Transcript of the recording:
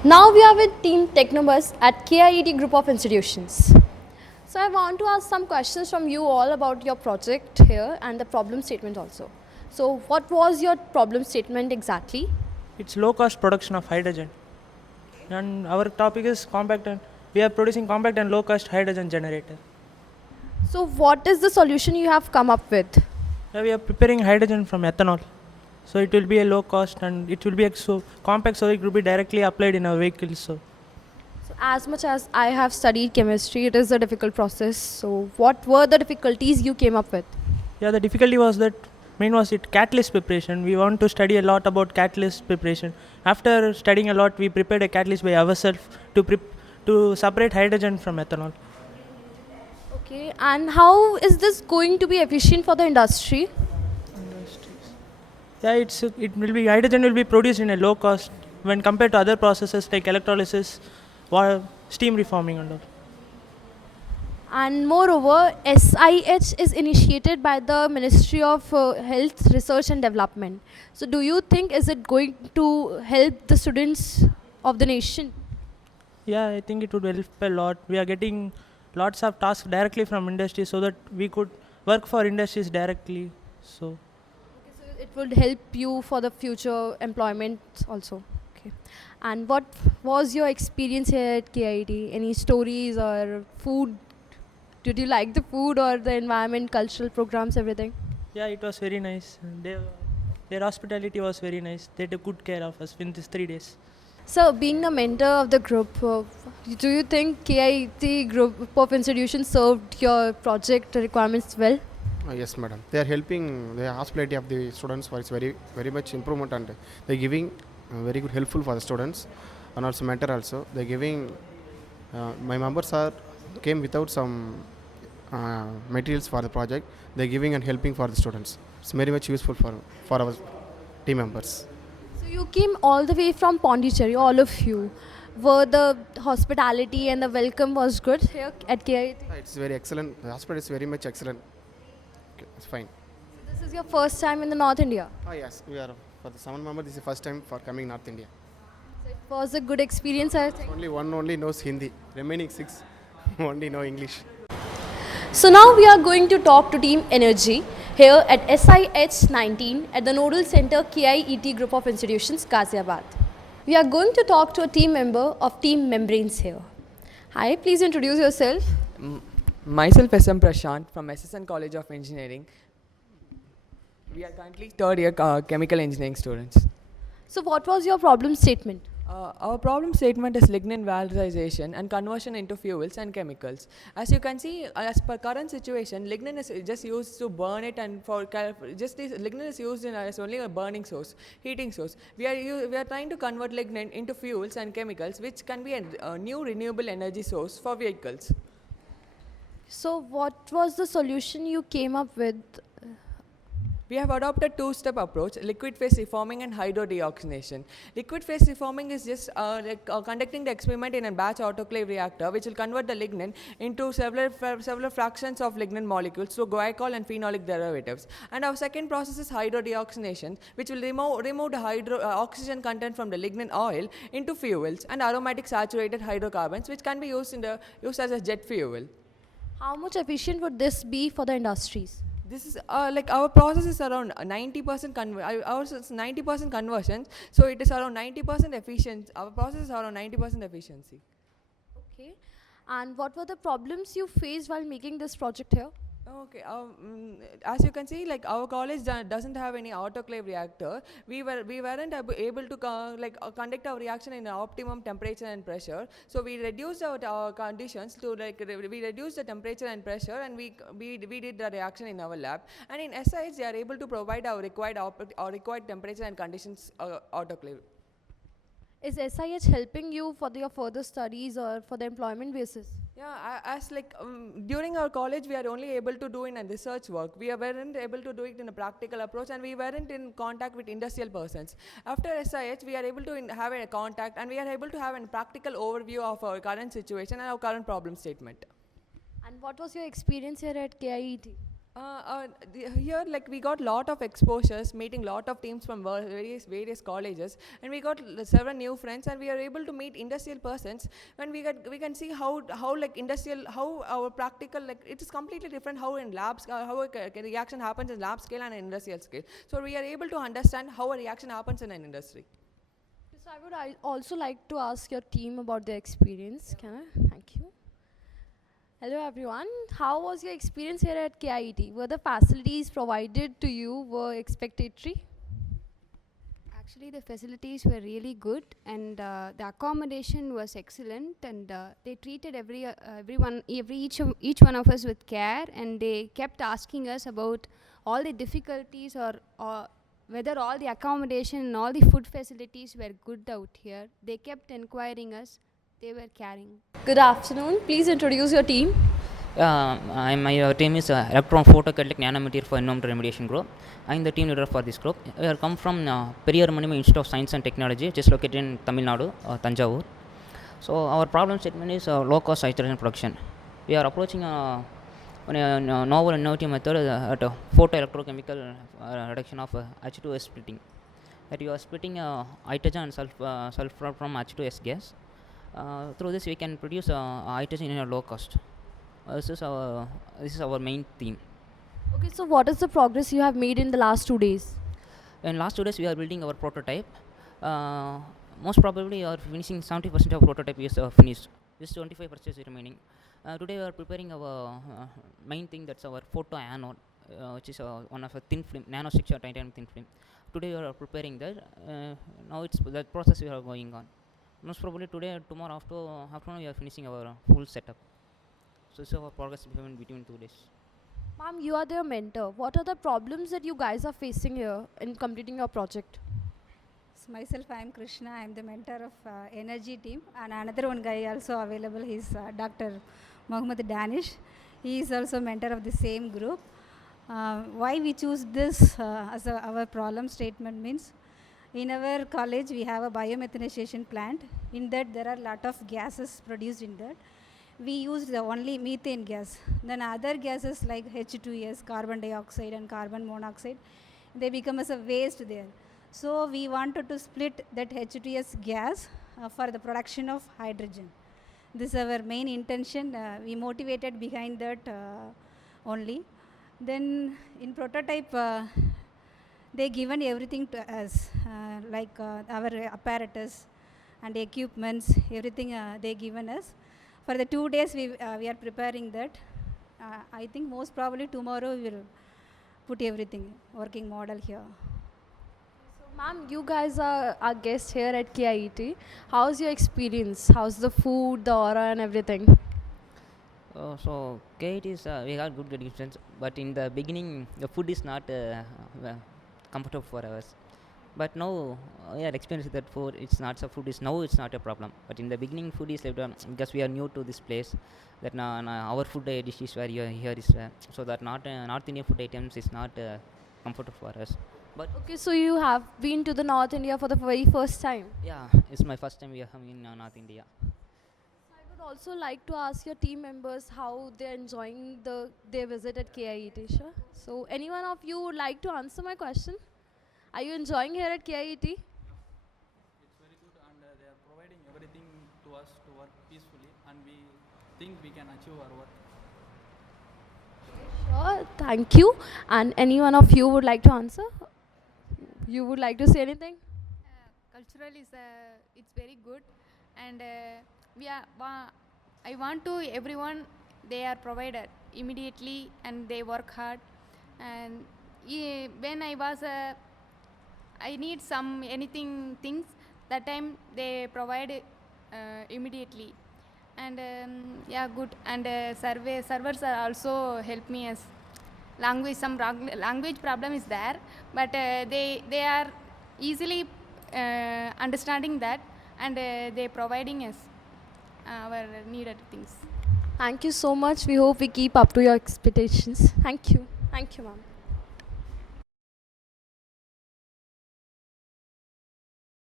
Now we are with Team Technobus at KIET group of institutions. So I want to ask some questions from you all about your project here and the problem statement also. So what was your problem statement exactly? It's low cost production of hydrogen. And our topic is compact and we are producing compact and low cost hydrogen generator. So what is the solution you have come up with? Yeah, we are preparing hydrogen from ethanol. So it will be a low cost and it will be so compact, so it will be directly applied in our vehicles. So As much as I have studied chemistry, it is a difficult process. So what were the difficulties you came up with? yeah, the difficulty was that main was it catalyst preparation. We want to study a lot about catalyst preparation. After studying a lot, we prepared a catalyst by ourselves to separate hydrogen from ethanol. Okay, and how is this going to be efficient for the industry? Yeah, it will be hydrogen will be produced in a low cost when compared to other processes like electrolysis or steam reforming and all. And moreover, SIH is initiated by the Ministry of Health, Research and Development. So do you think is it going to help the students of the nation? Yeah, I think it would help a lot. We are getting lots of tasks directly from industry so that we could work for industries directly. So Okay, so it would help you for the future employment also. Okay. And what was your experience here at KIT? Any stories or food? Did you like the food or the environment, cultural programs, everything? yeah, it was very nice. Their hospitality was very nice. They took good care of us in these 3 days. So, being the mentor of the group, do you think KIT group of institutions served your project requirements well? Yes, madam. They are helping the hospitality of the students for its very much improvement, and they're giving very good helpful for the students, and also mentor also. They're giving my members are came without some materials for the project. They're giving and helping for the students. It's very much useful for our team members. So, you came all the way from Pondicherry, all of you. Were the hospitality and the welcome was good here at KIT? It's very excellent. The hospital is very much excellent. Okay, it's fine. So this is your first time in the North India. Oh yes, we are for the 7 members. This is the first time for coming North India. So it was a good experience, I think. Only one only knows Hindi. Remaining 6 only know English. So now we are going to talk to Team Energy here at SIH 19 at the Nodal Center KIET Group of Institutions, Ghaziabad. We are going to talk to a team member of Team Membranes here. Hi, please introduce yourself. Myself SM Prashant from SSN College of Engineering. We are currently third year chemical engineering students. So what was your problem statement? Our problem statement is lignin valorization and conversion into fuels and chemicals. As you can see, as per current situation, lignin is just used to burn it, and lignin is used as only a burning source, heating source. We are trying to convert lignin into fuels and chemicals, which can be a new renewable energy source for vehicles. So what was the solution you came up with? We have adopted two-step approach: liquid phase reforming and hydrodeoxynation. Liquid phase reforming is just conducting the experiment in a batch autoclave reactor, which will convert the lignin into several fractions of lignin molecules to glycol and phenolic derivatives. And our second process is hydrodeoxynation, which will remove the oxygen content from the lignin oil into fuels and aromatic saturated hydrocarbons, which can be used as a jet fuel. How much efficient would this be for the industries? This is our process is around 90% ours is 90% conversion, so it is around 90% efficient. Our process is around 90% efficiency. Okay. And what were the problems you faced while making this project here? Okay, as you can see, like our college doesn't have any autoclave reactor. We weren't able to conduct our reaction in optimum temperature and pressure. So we reduced our conditions to we reduced the temperature and pressure, and we did the reaction in our lab. And in SIH, they are able to provide our required temperature and conditions autoclave. Is SIH helping you for your further studies or for the employment basis? Yeah, during our college, we are only able to do in a research work. We weren't able to do it in a practical approach, and we weren't in contact with industrial persons. After SIH, we are able to have a contact, and we are able to have a practical overview of our current situation and our current problem statement. And what was your experience here at KIET? Here, like, we got lot of exposures, meeting lot of teams from various colleges, and we got several new friends, and we are able to meet industrial persons. When we can see how like industrial, how our practical, like, it is completely different how in labs, how a reaction happens in lab scale and industrial scale. So we are able to understand how a reaction happens in an industry. So I also like to ask your team about their experience. Can I? Thank you. Hello everyone. How was your experience here at KIET? Were the facilities provided to you were expectatory? Actually, the facilities were really good, and the accommodation was excellent, and they treated each one of us with care, and they kept asking us about all the difficulties or whether all the accommodation and all the food facilities were good out here. They kept inquiring us. They were caring. Good afternoon. Please introduce your team. My team is Electron Photocatalytic Nanomaterial for Environmental Remediation Group. I am the team leader for this group. We are come from Periyar Maniam Institute of Science and Technology, which is located in Tamil Nadu, Tanjavur. So our problem statement is low-cost hydrogen production. We are approaching a novel innovative method at photoelectrochemical reduction of H2S splitting. That you are splitting hydrogen and sulfur from H2S gas. Through this we can produce hydrogen in a low cost. This is our main theme. Okay, so what is the progress you have made in the last 2 days? In last 2 days we are building our prototype. Most probably we are finishing 70% of prototype is finished. Just 25% is remaining. Today we are preparing our main thing, that's our photo anode, which is one of a thin film, nanostructure titanium thin film. Today we are preparing that. Now it's that process we are going on. Most probably today or tomorrow afternoon we are finishing our full setup. So this is our progress between 2 days. Ma'am, you are their mentor. What are the problems that you guys are facing here in completing your project? So myself, I am Krishna. I am the mentor of energy team, and another one guy also available. He is Dr. Mohammed Danish. He is also mentor of the same group. Why we choose this as our problem statement means, in our college we have a biomethanization plant. In that there are lot of gases produced in that. We used the only methane gas. Then other gases like H2S, carbon dioxide and carbon monoxide, they become as a waste there. So we wanted to split that H2S gas for the production of hydrogen. This is our main intention. We motivated behind that only. Then in prototype, they given everything to us, like our apparatus and equipments, everything they given us. For the 2 days we are preparing that. I think most probably tomorrow we will put everything, working model here. So ma'am, you guys are our guests here at KIET. How's your experience? How's the food, the aura and everything? So KIET is we got good experience, but in the beginning the food is not comfortable for us. But now we are experiencing that food. It's not a problem. But in the beginning, food is like because we are new to this place. That our food dishes were here is so that North Indian food items is not comfortable for us. But Okay, so you have been to the North India for the very first time. yeah, it's my first time we are in North India. I would also like to ask your team members how they're enjoying their visit at KIET. Sure. So anyone of you would like to answer my question? Are you enjoying here at KIET? It's very good, and they are providing everything to us to work peacefully, and we think we can achieve our work. Sure, thank you. And any one of you would like to answer? You would like to say anything? Cultural is it's very good, and I want to everyone, they are provided immediately and they work hard. And when I need things, that time they provide immediately. And good. And servers are also help me as language problem is there, but they are easily understanding that, and they providing us our needed things. Thank you so much. We hope we keep up to your expectations. Thank you. Thank you, ma'am.